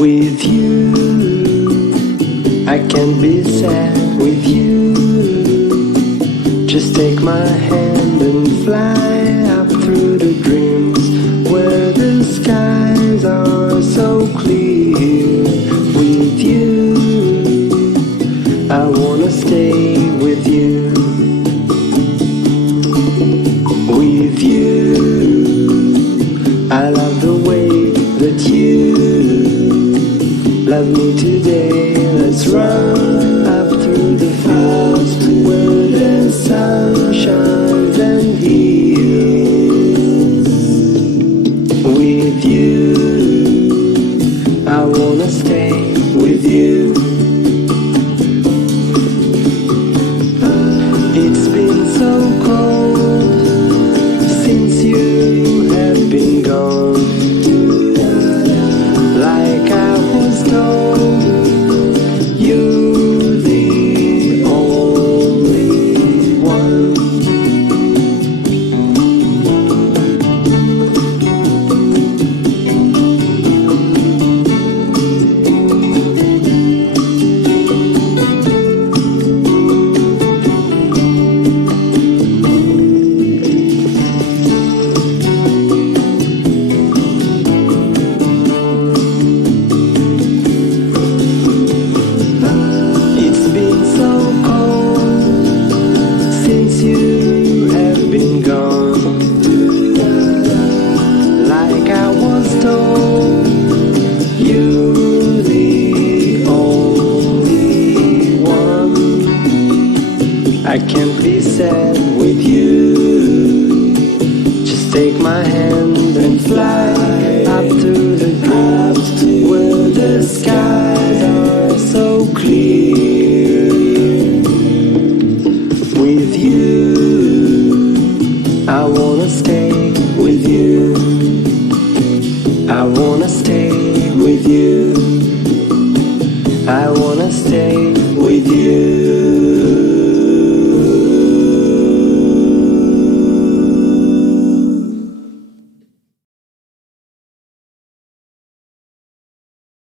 With you, I can't be sad with you. Just take my hand and fly up through the dreams where the skies are so clear. With you, I wanna stay with you. With you, I love the way that you love me today. Let's run up through the fields where the sun shines and heals. With you, I wanna stay with you. It's been so cold since you have been gone. Like I was told, you're the only one. It's been so cold since you have been gone. Like I was told, you're the only one. I can't be sad with you. Just take my hand and fly up to the clouds where the skies are so clear. With you, I wanna stay with you. I wanna stay with you.